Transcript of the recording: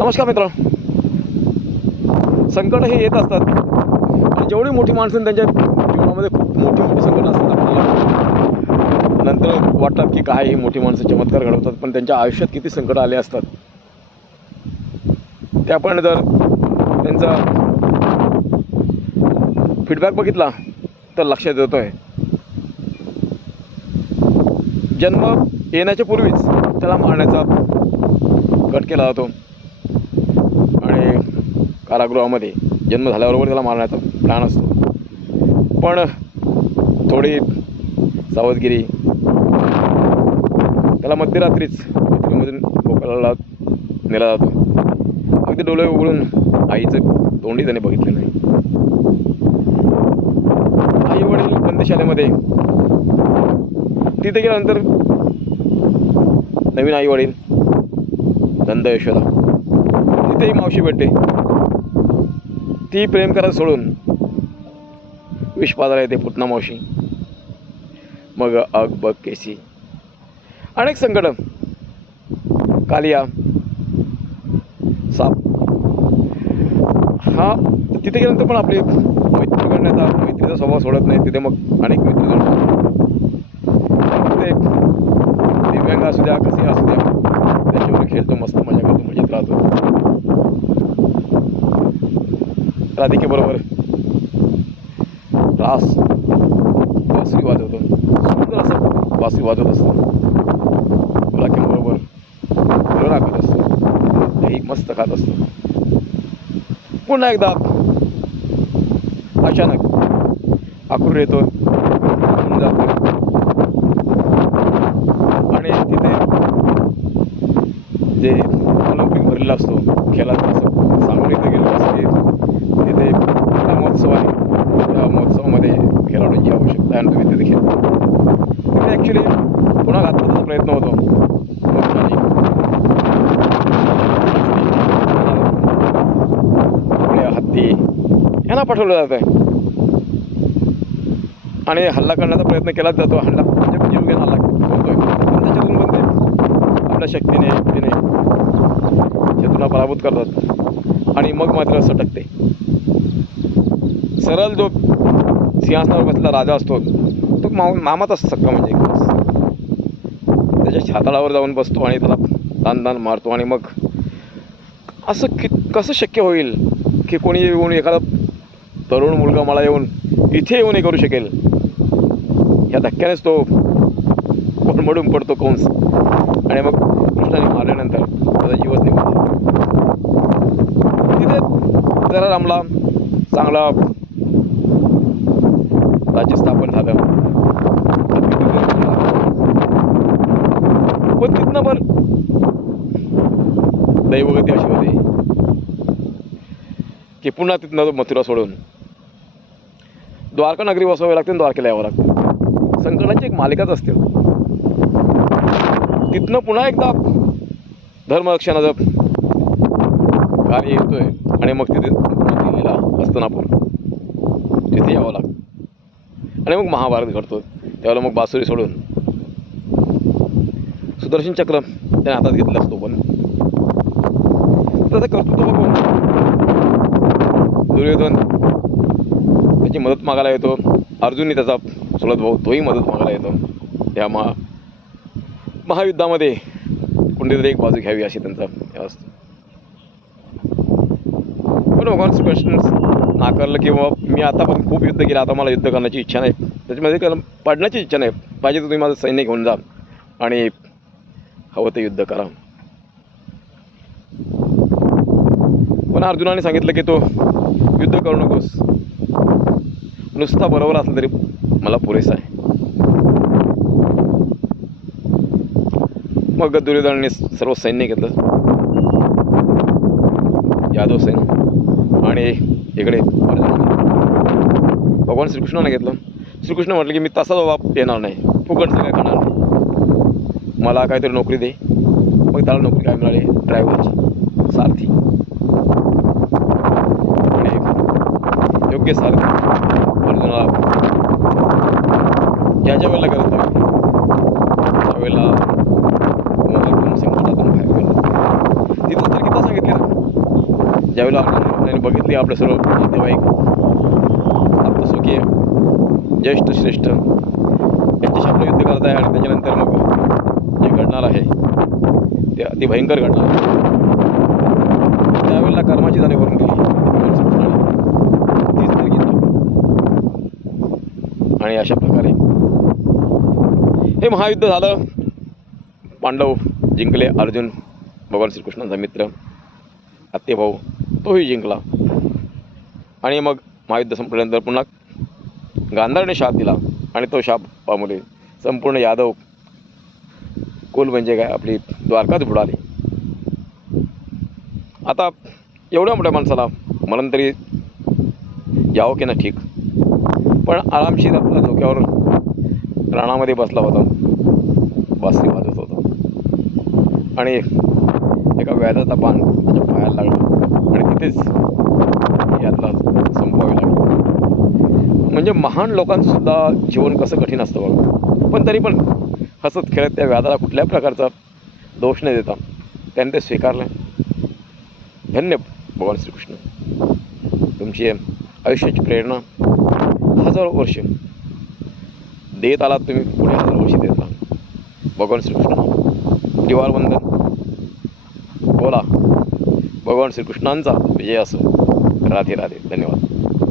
नमस्कार मित्रांनो. संकट हे येत असतात आणि जेवढी मोठी माणसं त्यांच्या जीवनामध्ये खूप मोठी मोठी संकट असतात. आपल्याला नंतर वाटतात की काय ही मोठी माणसं चमत्कार घडवतात, पण त्यांच्या आयुष्यात किती संकट आले असतात ते आपण जर त्यांचा फीडबॅक बघितला तर लक्षात येतो आहे. जन्म येण्याच्या पूर्वीच त्याला मारण्याचा कट केला जातो आणि कारागृहामध्ये जन्म झाल्याबरोबर त्याला मारण्याचा प्लॅन असतो. पण थोडी सावधगिरी, त्याला मध्यरात्रीच पृथ्वीमधून गोकुळाला नेला जातो. अगदी डोळे उघडून आईचं तोंडही त्याने बघितलं नाही. आई वडील बंदीशाळेमध्ये, तिथे गेल्यानंतर नवीन आई वडील नंद यशोदा, तिथेही मावशी भेटते. ती प्रेम करायला सोडून विष पाजायला येते पुतना मावशी. मग अग बग केसी, अनेक संकट, कालिया साप. हा तिथे गेल्यानंतर पण आपली मैत्री करण्याचा, मैत्रीचा स्वभाव सोडत नाही. तिथे मग अनेक मित्र जोडतात. ते दिव्यांग असू द्या, कसे असू द्या, त्याच्यावर खेळतो, मस्त मजा करतो, मजेत राहतो. राधिकेबरोबर रास बासरी वाजवतो, सुंदर असं बासरी वाजवत असतो. गुलाकेबरोबर फुलं राखत असतो, दही मस्त खात असतो. पुन्हा एकदा अचानक आक्रोश येतो, जातो आणि तिथे जे ऑलिम्पिक भरलेला असतो खेळात, असं सांगून इथं गेलेलं असं की तिथे हा महोत्सव आहे. त्या महोत्सवामध्ये खेळाडूंची आवश्यकता आहे आणि तुम्ही तिथे खेळ. तिथे ॲक्च्युली पुन्हा घातपाताचा प्रयत्न होतो. हत्ती यांना पाठवलं जातं आहे आणि हल्ला करण्याचा प्रयत्न केलाच जातो. हल्ला म्हणजे जीव घेऊन हल्ला होतोय, पण त्याच्यातून पण ते आपल्या शक्तीने, युक्तीने शत्रूंना पराभूत करतात आणि मग मात्र सटकते. सरळ जो सिंहासनावर बसलेला राजा असतो तो मामाच असतो सक्का, म्हणजे त्याच्या छाताळावर जाऊन बसतो आणि त्याला दान मारतो. आणि मग असं कसं शक्य होईल की कोणी येऊन, एखादा तरुण मुलगा मला येऊन इथे येऊन हे करू शकेल. या धक्क्यानेच तो कोलमडून पडतो कंस आणि मग कृष्णाने मारल्यानंतर त्याचा जीवच निघतो. तिथे जरा रामला चांगला राज्य स्थापन झालं, पण तिथनं पण दैवगती अशी होती की पुन्हा तिथनं मथुरा सोडून द्वारका नगरी वसावी लागते, द्वारकेला यावं लागतं. संकटांची एक मालिकाच असते. तिथनं पुन्हा एकदा धर्मरक्षणाचं कार्य येतोय आणि मग तिथे दिल्लीला, हस्तिनापूर, तिथे यावं लागतं आणि मग महाभारत घडतो. त्यावेळेला मग बासुरी सोडून सुदर्शन चक्र त्याने हातात घेतलं असतो. पण त्याचं कर्तृत्व बघून दुर्योधन त्याची मदत मागायला येतो. अर्जुनही त्याचा चुलत भाऊ, तोही मदत मागायला येतो. त्या महायुद्धामध्ये कोणतीतरी एक बाजू घ्यावी अशी त्यांचा हे असतो. पण भगवान श्रीकृष्ण नाकारलं की मी आता पण खूप युद्ध केलं, आता मला युद्ध करण्याची इच्छा नाही, त्याच्यामध्ये पडण्याची इच्छा नाही. पाहिजे तर तुम्ही माझं सैन्य घेऊन जा आणि हवं ते युद्ध करा. पण अर्जुनाने सांगितलं की तो युद्ध करू नकोस, नुसता बरोबर असलं तरी मला पुरेसा आहे. मग दुर्योधनाने सर्व सैन्य घेतलं, यादव सैन्य, आणि इकडे भगवान श्रीकृष्णाने घेतलं. श्रीकृष्ण म्हटलं की मी तसा बाप येणार नाही, फुकटचं काय करणार नाही, मला काहीतरी नोकरी दे. मग त्याला नोकरी काय मिळाली, ड्रायव्हरची, सारथी. आणि योग्य सारथी अर्जुनाला ज्या वेळेला गरज लागली त्यावेळेला संकटातून बाहेर गेला. तिथं तर गीता सांगितली ना, ज्यावेळेला त्यांनी बघितली आपले सर्व नातेवाईक आप्तस्वकीय ज्येष्ठ श्रेष्ठ यांच्याशी आपलं युद्ध करत आहे आणि त्याच्यानंतर मग जे घडणार आहे ते अतिभयंकर घडणार आहे. त्यावेळेला कर्माची जाणीव करून दिली तीच तर गीता. आणि अशा प्रकारे हे महायुद्ध झालं. पांडव जिंकले. अर्जुन भगवान श्रीकृष्णांचा मित्र आत्तेभाऊ तोही जिंकला. आणि मग महायुद्ध संपल्यानंतर पुन्हा गांधारने शाप दिला आणि तो शाप पामुले संपूर्ण यादव कुल म्हणजे काय आपली द्वारकाच बुडाली. आता एवढ्या मोठ्या माणसाला मरण तरी यावं की ना ठीक, पण आरामशीर आपल्या डोक्यावर राणामध्ये बसला होता, बासरी वाजवत होता आणि एका व्याधाचा बाण त्याच्या पायाला लागला आणि तिथेच यात्रा संपवावी लागली. म्हणजे महान लोकांचंसुद्धा जीवन कसं कठीण असतं बघा. पण तरी पण हसत खेळत त्या व्याधाला कुठल्याही प्रकारचा दोष न देता त्याने ते स्वीकारलं. धन्य भगवान श्रीकृष्ण. तुमची आयुष्याची प्रेरणा हजारो वर्ष देत आलात तुम्ही, पुढे हजारो वर्ष देत आहात. भगवान श्रीकृष्ण त्रिवार वंदन. बोला भगवान श्रीकृष्णांचा विजय असो. राधे राधे. धन्यवाद.